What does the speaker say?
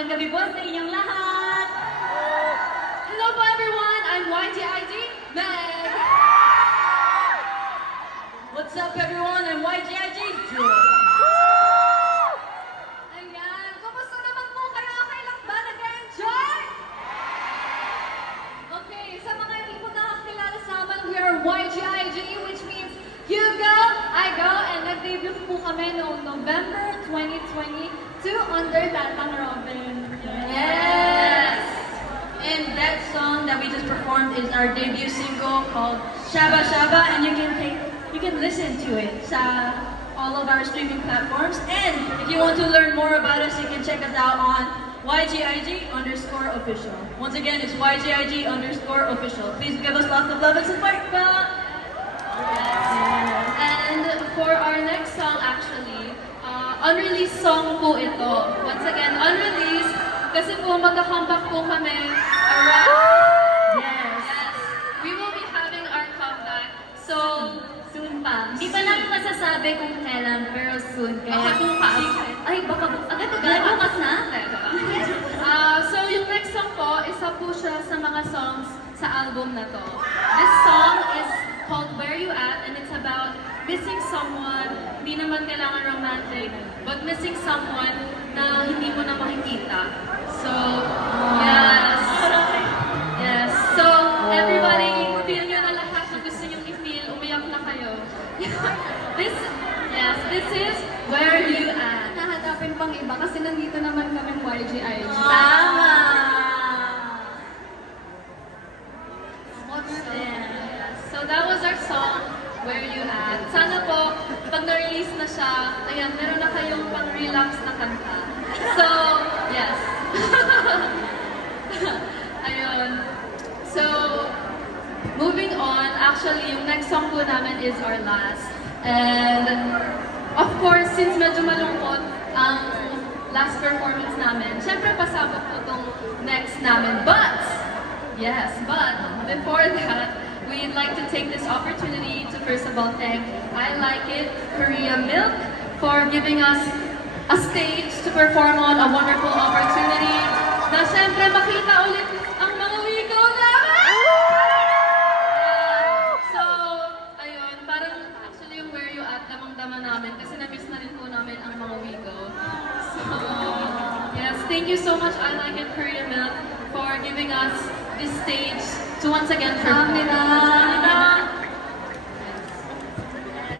magandang gabi po sa inyong lahat! Hello po everyone! I'm YGIG Meg! What's up everyone? I'm YGIG Joy! Ayan! Kumusta naman po kayo? Okay lang ba? Nag-enjoy? Okay, sa mga hindi po nakakilala sa amin, we are YGIG, which means you go, I go, and nag-debut po kami noong November 2022 under Tatang Robin. Yes! And that song that we just performed is our debut single called Shaba Shaba, and you can listen to it sa all of our streaming platforms. And if you want to learn more about us, you can check us out on YGIG_official. Once again, it's YGIG_official. Please give us lots of love and support. And for our next song, actually, unreleased song po ito. Once again, unreleased, kasi po magka-comeback po kami around... Yes. We will be having our comeback. So, Soon pa. Hindi pa namin masasabi kung kailan, pero soon. baka bukas. Ay, baka agad-agad. Bukas na. So, yung next song po, isa po siya sa mga songs sa album na to. This song is called Where You At, and it's about missing someone, hindi naman kailangan romantic, but missing someone na hindi mo na makikita. So, yes. Yes. So, everybody, feel nyo na lahat na gusto nyo i-feel, umiyak na kayo. This is Where You At. Nahanapin pang iba kasi nandito naman kami YGIG. Tama! So that was our song, Where You At. Sana po, pag na-release na siya, ayan, meron na kayong pang-relapse na kanta. So, yes. Ayun. So, moving on, actually, yung next song po namin is our last. And, of course, since medyo malungkot ang last performance namin, syempre pasabog po itong next namin. But before that, we'd like to take this opportunity to first of all thank I Like It Korea Milk for giving us a stage to perform on, a wonderful opportunity na syempre makita ulit ang mga wigaw namin! So, ayun, parang actually yung Where You At, damang-dama namin kasi na-miss na rin po namin ang mga wigaw. So, yes, thank you so much I Like It Korea Milk for giving us this stage to once again perform.